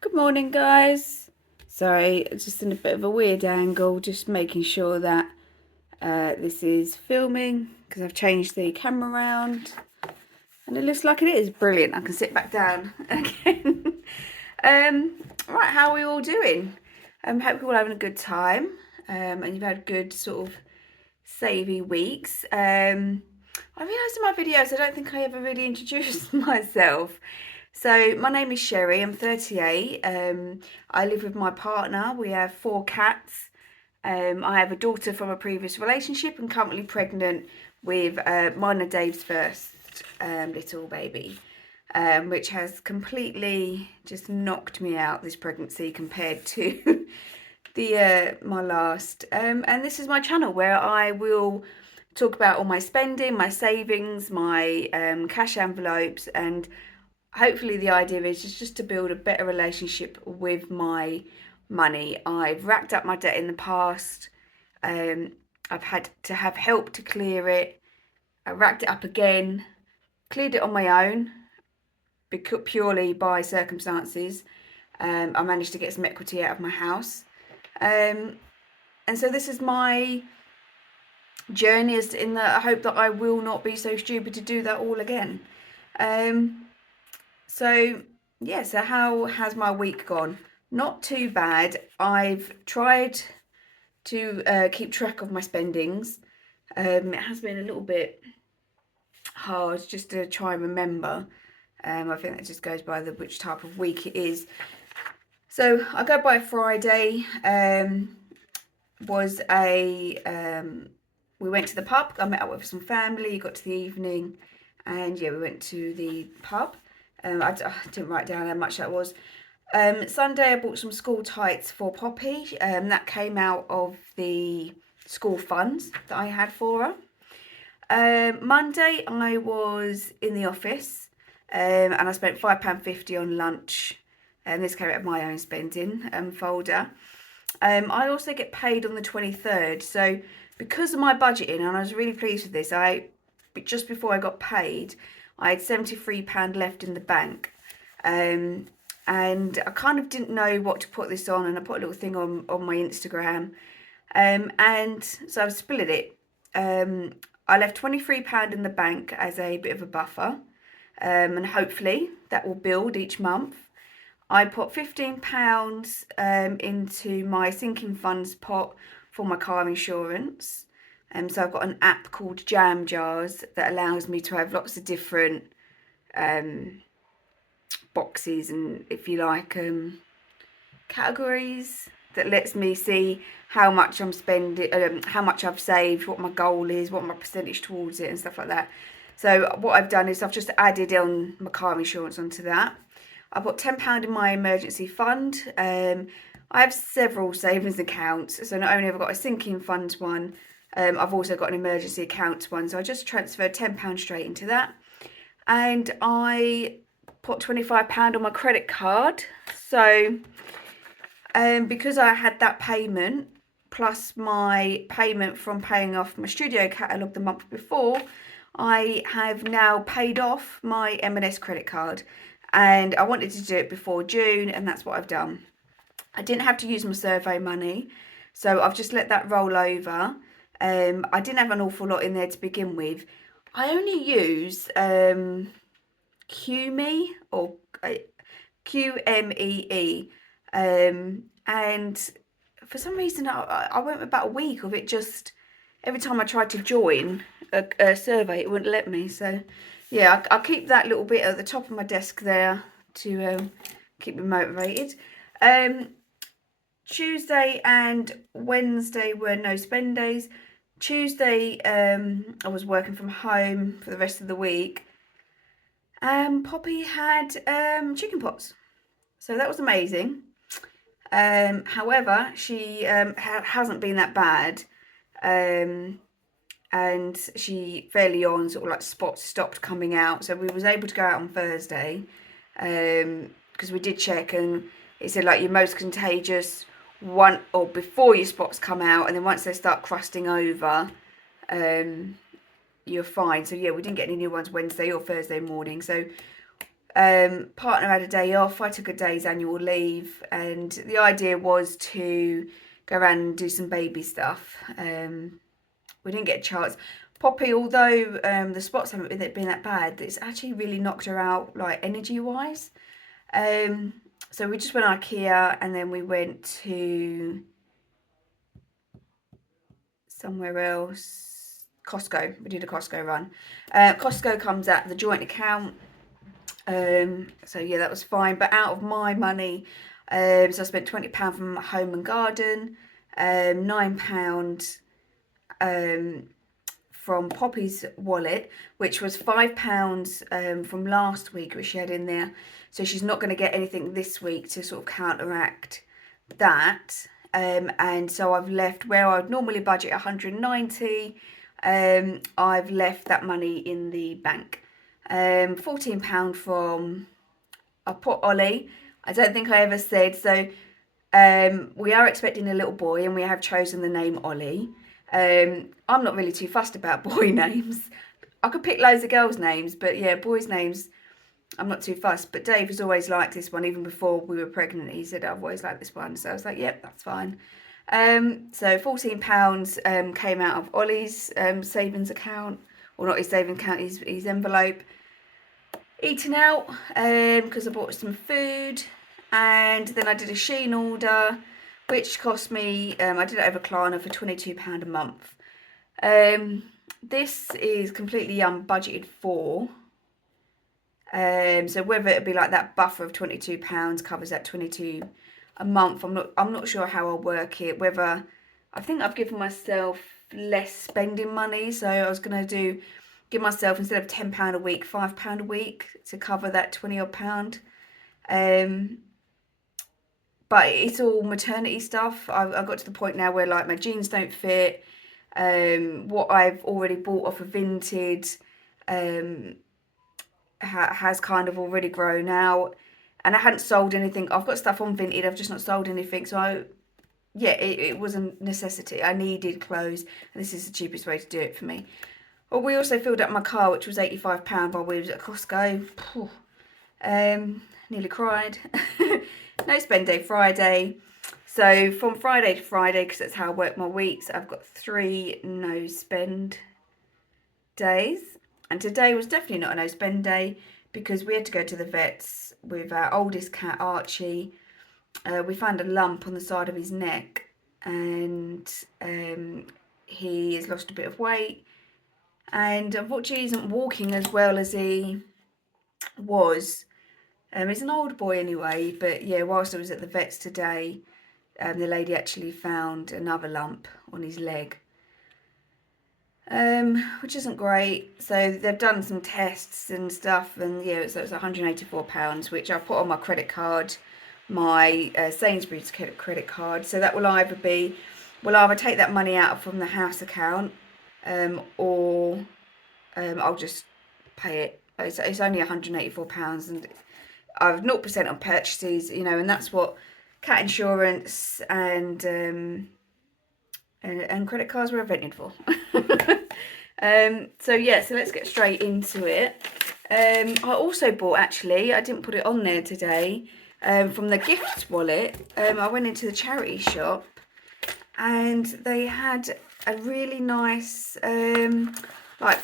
Good morning, guys. Sorry, just in a bit of a weird angle, just making sure that this is filming because I've changed the camera around and it looks like it is. Brilliant. I can sit back down again. Right, how are we all doing? Hope you're all having a good time and you've had good sort of savvy weeks. I realised in my videos I don't think I ever really introduced myself. So my name is Sherrie, I'm 38. I live with my partner. We have 4 cats. I have a daughter from a previous relationship and currently pregnant with mine and Dave's first little baby, which has completely just knocked me out, this pregnancy, compared to the my last. And this is my channel where I will talk about all my spending, my savings, my cash envelopes, and hopefully the idea is just to build a better relationship with my money. I've racked up my debt in the past. I've had to have help to clear it. I racked it up again, cleared it on my own, purely by circumstances. I managed to get some equity out of my house. And so this is my journey, is in that I hope that I will not be so stupid to do that all again. So yeah, so how has my week gone? Not too bad. I've tried to keep track of my spendings. It has been a little bit hard just to try and remember. I think that just goes by which type of week it is. So I go by Friday. Was a we went to the pub. I met up with some family. Got to the evening, and yeah, we went to the pub. I didn't write down how much that was. Sunday I bought some school tights for Poppy. That came out of the school funds that I had for her. Monday I was in the office and I spent £5.50 on lunch, and this came out of my own spending folder. I also get paid on the 23rd, so because of my budgeting, and I was really pleased with this, just before I got paid, I had £73 left in the bank. And I kind of didn't know what to put this on, and I put a little thing on my Instagram. And so I've split it. I left £23 in the bank as a bit of a buffer, and hopefully that will build each month. I put £15 into my sinking funds pot for my car insurance. So I've got an app called Jam Jars that allows me to have lots of different boxes and, if you like, categories that lets me see how much I'm spending, how much I've saved, what my goal is, what my percentage towards it, and stuff like that. So what I've done is I've just added on my car insurance onto that. I put £10 in my emergency fund. I have several savings accounts, so not only have I got a sinking funds one, I've also got an emergency accounts one. So I just transferred £10 straight into that, and I put £25 on my credit card. So because I had that payment plus my payment from paying off my studio catalogue the month before, I have now paid off my M&S credit card, and I wanted to do it before June, and that's what I've done. I didn't have to use my survey money, so I've just let that roll over. I didn't have an awful lot in there to begin with. I only use QME or QMEE, and for some reason I went about a week of it. Just every time I tried to join a survey, it wouldn't let me. So yeah, I'll keep that little bit at the top of my desk there to keep me motivated. Tuesday and Wednesday were no spend days. Tuesday I was working from home for the rest of the week. Poppy had chicken pox, so that was amazing. However, she hasn't been that bad, and she fairly on sort of like spots stopped coming out, so we was able to go out on Thursday, because we did check and it said like your most contagious one or before your spots come out, and then once they start crusting over, you're fine. So yeah, we didn't get any new ones Wednesday or Thursday morning. So Partner had a day off, I took a day's annual leave, and the idea was to go around and do some baby stuff. We didn't get a chance. Poppy, although the spots haven't been that bad, it's actually really knocked her out, like, energy-wise. So we just went IKEA, and then we went to somewhere else. Costco. We did a Costco run. Costco comes out the joint account. So yeah, that was fine. But out of my money, so I spent £20 from Home and Garden, £9 from Poppy's wallet, which was £5 from last week, which she had in there. So she's not going to get anything this week to sort of counteract that. And so I've left where I would normally budget 190. I've left that money in the bank. £14 from, I put Ollie. I don't think I ever said. So we are expecting a little boy, and we have chosen the name Ollie. I'm not really too fussed about boy names. I could pick loads of girls' names, but yeah, boys' names, I'm not too fussed. But Dave has always liked this one, even before we were pregnant. He said, I've always liked this one. So I was like, yep, that's fine. So £14 came out of Ollie's savings account, or not his savings account, his envelope. Eating out because I bought some food, and then I did a Shein order, which cost me, I did it over Klarna for £22 a month. This is completely unbudgeted for. So whether it'd be like that buffer of £22 covers that 22 a month, I'm not sure how I'll work it. Whether, I think I've given myself less spending money, so I was gonna give myself, instead of £10 a week, £5 a week to cover that 20 odd pound. But it's all maternity stuff. I've got to the point now where, like, my jeans don't fit. What I've already bought off of Vinted has kind of already grown out, and I hadn't sold anything. I've got stuff on Vinted, I've just not sold anything. So yeah, it was a necessity. I needed clothes, and this is the cheapest way to do it for me. Well, we also filled up my car, which was £85 while we was at Costco. Nearly cried. No spend day Friday. So from Friday to Friday, because that's how I work my weeks, I've got 3 no spend days. And today was definitely not a no spend day, because we had to go to the vets with our oldest cat, Archie. We found a lump on the side of his neck, and he has lost a bit of weight. And unfortunately, he isn't walking as well as he was. He's an old boy anyway, but yeah, whilst I was at the vets today, the lady actually found another lump on his leg, which isn't great. So they've done some tests and stuff, and yeah, so it's £184, which I put on my credit card, my Sainsbury's credit card. So that will either be, we'll either take that money out from the house account, or I'll just pay it. It's only £184, and I've 0% on purchases, you know, and that's what cat insurance and credit cards were invented for. So yeah, so let's get straight into it. I also bought, actually, I didn't put it on there today, from the gifts wallet. I went into the charity shop, and they had a really nice like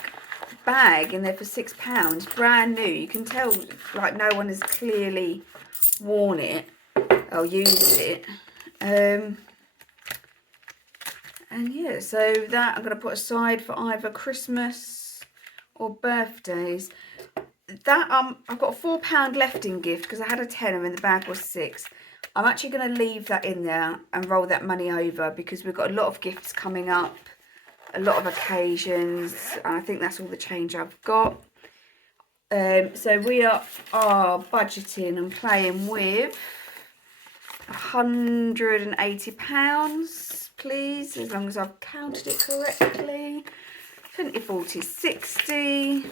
bag in there for £6, brand new. You can tell, like, no one has clearly worn it or used it. And yeah, so that I'm going to put aside for either Christmas or birthdays. That I've got a £4 left in gift, because I had a tenner and the bag was £6. I'm actually going to leave that in there and roll that money over, because we've got a lot of gifts coming up, a lot of occasions, and I think that's all the change I've got. So we are budgeting and playing with £180, please, as long as I've counted it correctly. 20, 40, 60,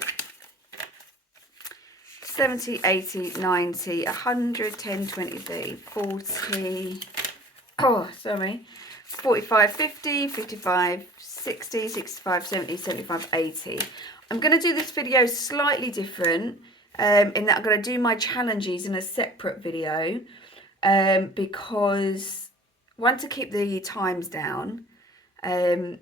70, 80, 90, 100, 10, 20, 30, 40, oh, sorry, 45, 50, 55, 60, 65, 70, 75, 80. I'm going to do this video slightly different. in that I'm going to do my challenges in a separate video, because one, to keep the times down. I'm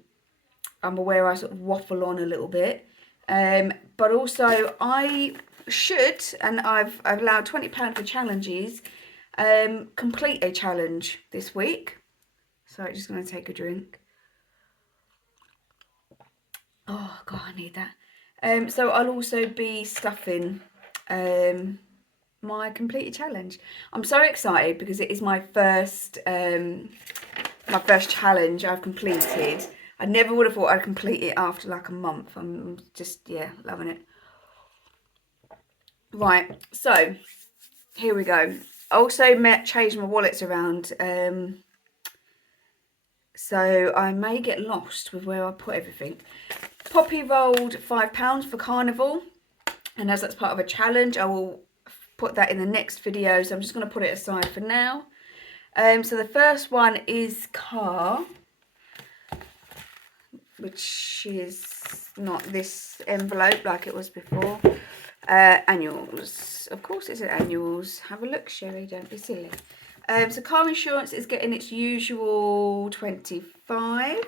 aware I sort of waffle on a little bit, but also I should, and I've allowed £20 for challenges, complete a challenge this week. So I'm just going to take a drink. Oh God, I need that. So I'll also be stuffing my completed challenge. I'm so excited because it is my first challenge I've completed. I never would have thought I'd complete it after like a month. I'm just, yeah, loving it. Right, so here we go. Also changed my wallets around, so I may get lost with where I put everything. Poppy rolled £5 for Carnival, and as that's part of a challenge, I will put that in the next video, so I'm just going to put it aside for now. So the first one is car, which is not this envelope like it was before. Annuals, of course it's an annuals. Have a look, Sherry, don't be silly. So car insurance is getting its usual 25.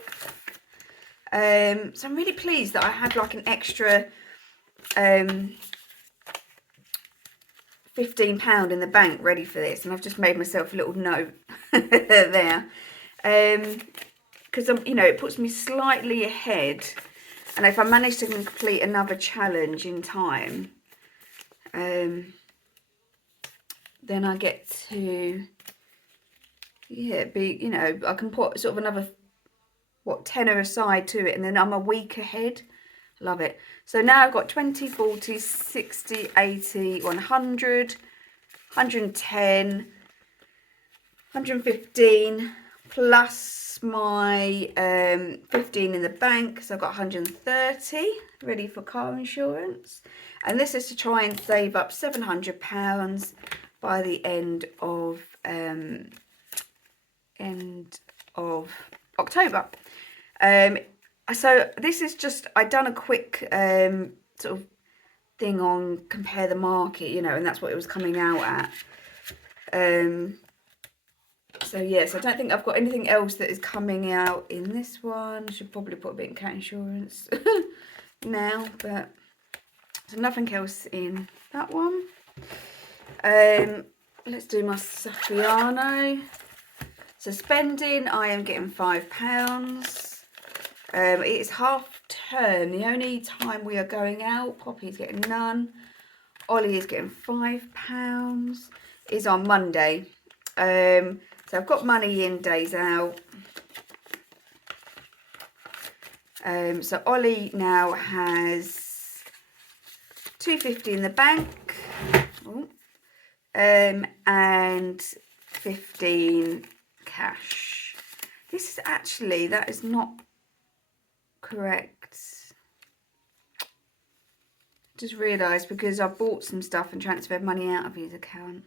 So I'm really pleased that I had like an extra £15 in the bank ready for this, and I've just made myself a little note there, because you know, it puts me slightly ahead, and if I manage to complete another challenge in time, then I get to, yeah, be, you know, I can put sort of another, what, tenner aside to it, and then I'm a week ahead. Love it. So now I've got 20, 40, 60, 80, 100, 110, 115, plus my 15 in the bank. So I've got 130 ready for car insurance. And this is to try and save up £700 by the end of October. So this is just, I've done a quick sort of thing on compare the market, you know, and that's what it was coming out at. So yes, I don't think I've got anything else that is coming out in this one. I should probably put a bit in cat insurance now, but so nothing else in that one. Let's do my Saffiano. So spending, I am getting £5. It is half term. The only time we are going out, Poppy's getting none. Ollie is getting £5. Is on Monday. So I've got money in days out. So Ollie now has £2.50 in the bank. Oh. And 15 cash. This is actually, that is not correct. Just realised because I bought some stuff and transferred money out of his account.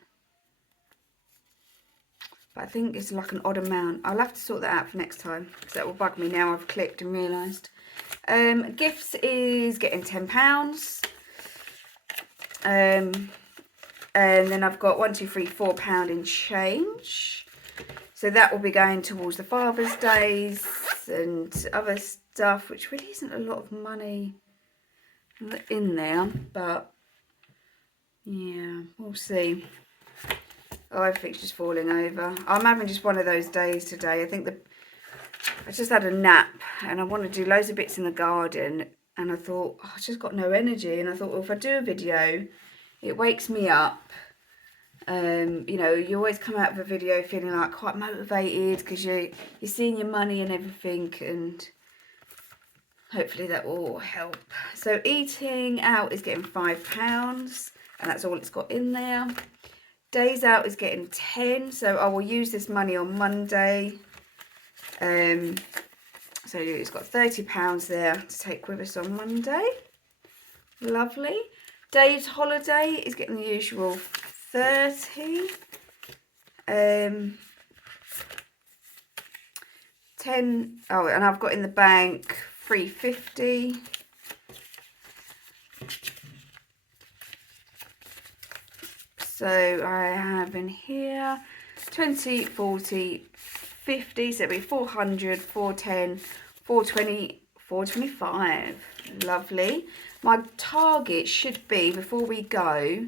But I think it's like an odd amount. I'll have to sort that out for next time, because that will bug me now I've clicked and realised. Gifts is getting £10. And then I've got £4 in change. So that will be going towards the Father's Days and other stuff, which really isn't a lot of money in there, but yeah, we'll see. Oh, everything's just falling over. I'm having just one of those days today. I think I just had a nap and I want to do loads of bits in the garden, and I thought, oh, I just got no energy, and I thought, well, if I do a video, it wakes me up. You know, you always come out of a video feeling like quite motivated because you're seeing your money and everything, and hopefully that will help. So eating out is getting £5, and that's all it's got in there. Days out is getting 10, so I will use this money on Monday. So it's got £30 there to take with us on Monday. Lovely. Dave's holiday is getting the usual 30. 10. Oh, and I've got in the bank £3.50. So I have in here 20, 40, 50, so it'll be 400, 410, 420, 425. Lovely. My target should be, before we go,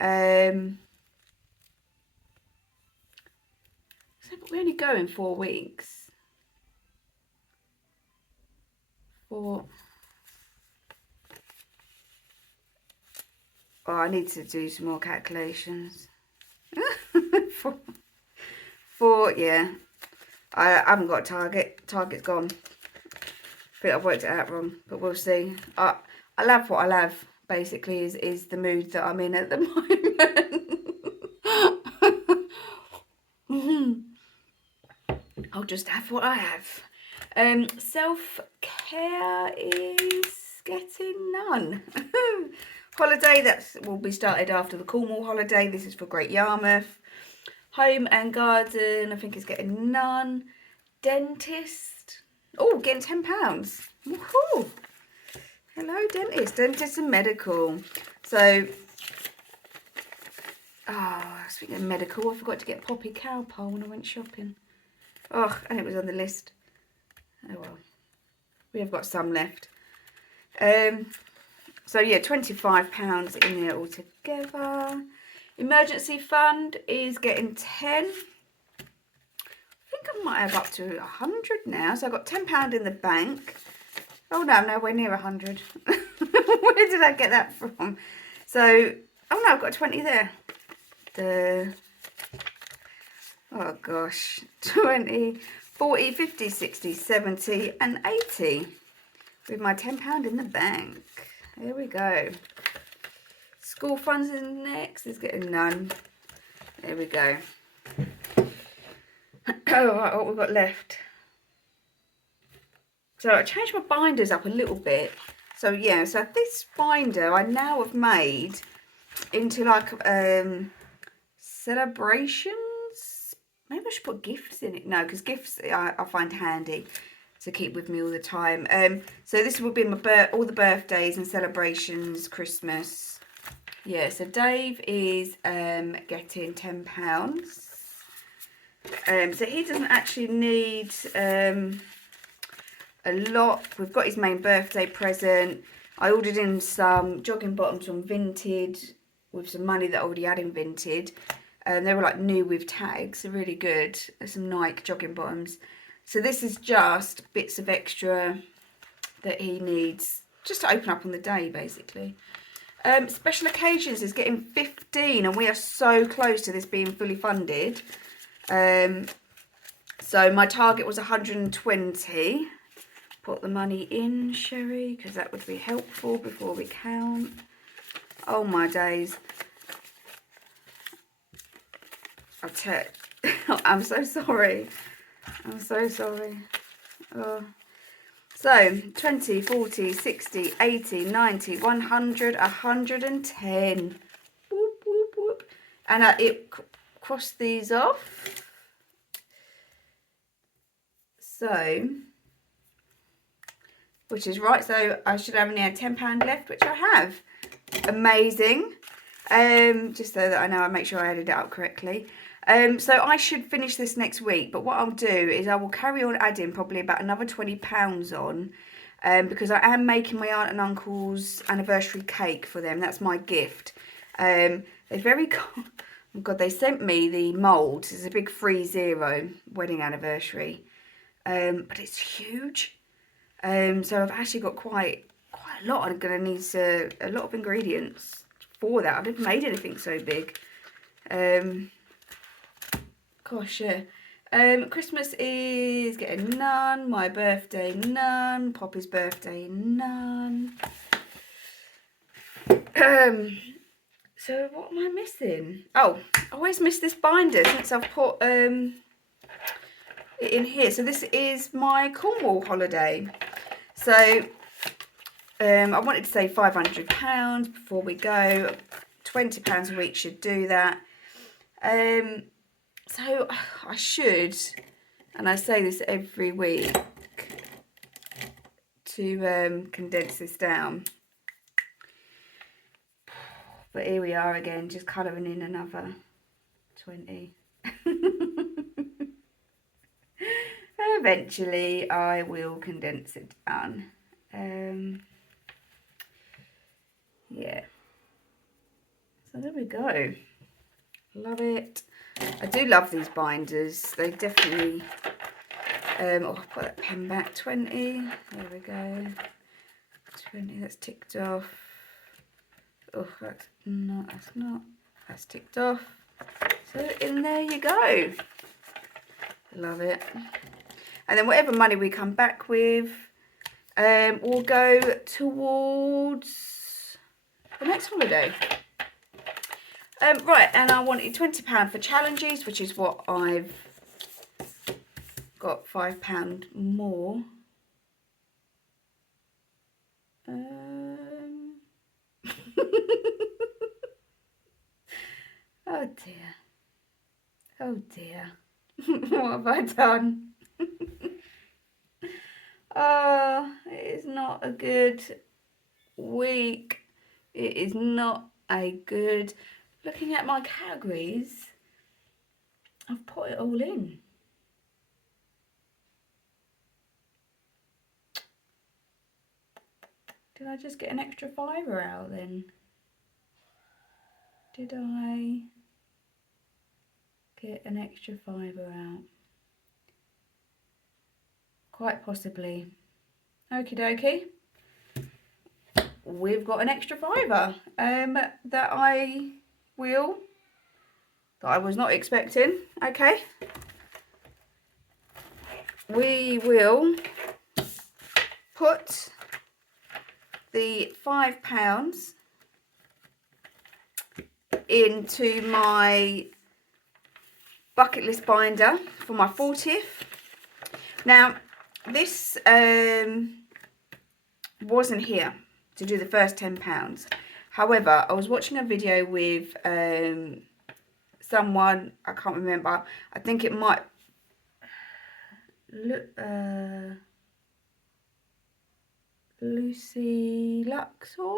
so but we're only going 4 weeks. Oh, I need to do some more calculations. four, yeah. I haven't got a target. Target's gone. I think I've worked it out wrong, but we'll see. I'll have what I'll have, basically, is the mood that I'm in at the moment. I'll just have what I have. Self-care is getting none. Holiday, that will be started after the Cornwall holiday. This is for Great Yarmouth. Home and garden, I think is getting none. Dentist, oh, getting £10. Woohoo! Hello, dentist. Dentist and medical. So, speaking of medical, I forgot to get Poppy Cowpole when I went shopping. Oh, and it was on the list. Oh well, we have got some left. So yeah, £25 in there altogether. Emergency fund is getting 10. I think I might have up to 100 now. So I've got £10 in the bank. Oh no, nowhere near 100. Where did I get that from? So, oh no, I've got 20 there. Oh gosh, 20, 40, 50, 60, 70 and 80 with my £10 in the bank. There we go. School funds is next, is getting none. There we go. Oh, right, what we've got left. So I changed my binders up a little bit. So yeah, so this binder I now have made into like celebrations. Maybe I should put gifts in it. No, because gifts I find handy to keep with me all the time. So this will be my all the birthdays and celebrations, Christmas. Yeah, so Dave is getting £10. So he doesn't actually need a lot. We've got his main birthday present. I ordered in some jogging bottoms from Vinted with some money that I already had in Vinted. They were like new with tags. They're really good. There's some Nike jogging bottoms. So this is just bits of extra that he needs just to open up on the day, basically. Special occasions is getting 15, and we are so close to this being fully funded. So my target was 120. Put the money in, Sherry, because that would be helpful before we count. Oh my days. I'll check. I'm so sorry. I'm so sorry. Oh. So 20, 40, 60, 80, 90, 100, 110. Whoop, whoop, whoop. And it crossed these off. So, which is right. So I should have only had £10 left, which I have. Amazing. Just so that I know I make sure I added it up correctly. So I should finish this next week, but what I'll do is I will carry on adding probably about another £20 on, because I am making my aunt and uncle's anniversary cake for them. That's my gift. They're very, oh God, they sent me the mould. It's a big 3-0 wedding anniversary, but it's huge. So I've actually got quite a lot. I'm going to need a lot of ingredients for that. I've never made anything so big. Gosh, yeah. Christmas is getting none. My birthday, none. Poppy's birthday, none. So what am I missing? Oh, I always miss this binder since I've put it in here. So this is my Cornwall holiday. So I wanted to say £500 before we go. £20 a week should do that. So I should, and I say this every week, to condense this down. But here we are again, just colouring in another 20. Eventually I will condense it down. Yeah. So there we go. Love it. I do love these binders. They definitely... oh, I'll put that pen back. 20. There we go. 20, that's ticked off. Oh, that's not. That's ticked off. So, in there you go. Love it. And then whatever money we come back with, will go towards the next holiday. Right, and I wanted £20 for challenges, which is what I've got £5 more. Oh dear. Oh dear. What have I done? Oh, it is not a good week. It is not a good... Looking at my categories, I've put it all in. Did I just get an extra £5 out then? Did I get an extra £5 out? Quite possibly. Okie dokie. We've got an extra £5 that I was not expecting. Okay. We will put the £5 into my bucket list binder for my 40th. Now, this wasn't here to do the first £10. However, I was watching a video with someone, I can't remember, I think it might look Lucy Luxor,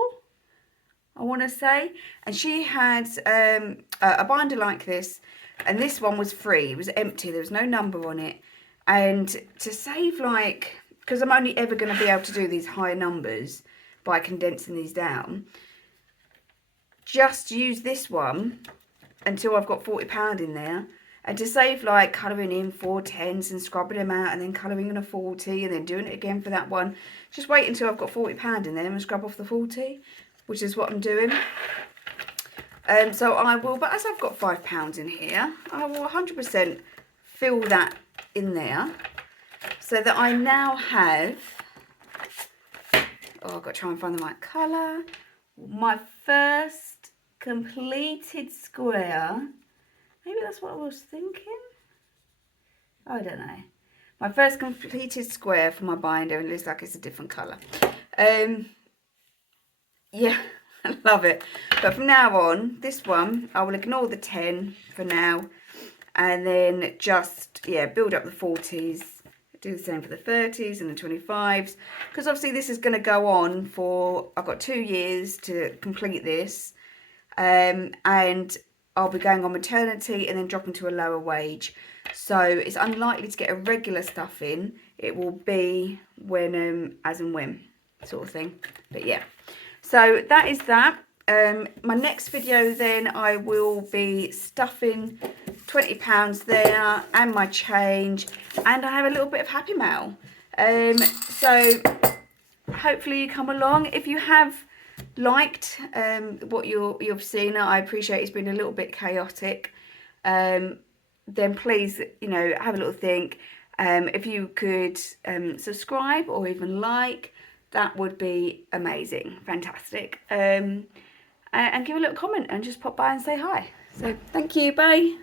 I want to say, and she had a binder like this, and this one was free. It was empty, there was no number on it. And to save, like, because I'm only ever going to be able to do these higher numbers by condensing these down, just use this one until I've got £40 in there. And to save, like, colouring in 4 10s and scrubbing them out and then colouring in a 40 and then doing it again for that one, just wait until I've got £40 in there and scrub off the 40, which is what I'm doing. So I will, but as I've got £5 in here, I will 100% fill that in there so that I now have, oh, I've got to try and find the right colour, my first completed square. Maybe that's what I was thinking. I don't know. My first completed square for my binder, and it looks like it's a different colour. Yeah, I love it. But from now on, this one, I will ignore the 10 for now. And then just, yeah, build up the 40s. Do the same for the 30s and the 25s. Because obviously this is going to go on for, I've got 2 years to complete this. And I'll be going on maternity and then dropping to a lower wage. So it's unlikely to get a regular stuff in. It will be when, as and when sort of thing. But yeah. So that is that. My next video then I will be stuffing £20 there and my change, and I have a little bit of happy mail. So hopefully you come along. If you have liked what you've seen, I appreciate it's been a little bit chaotic. Then please, you know, have a little think. If you could subscribe or even like, that would be amazing, fantastic. And give a little comment and just pop by and say hi. So thank you, bye.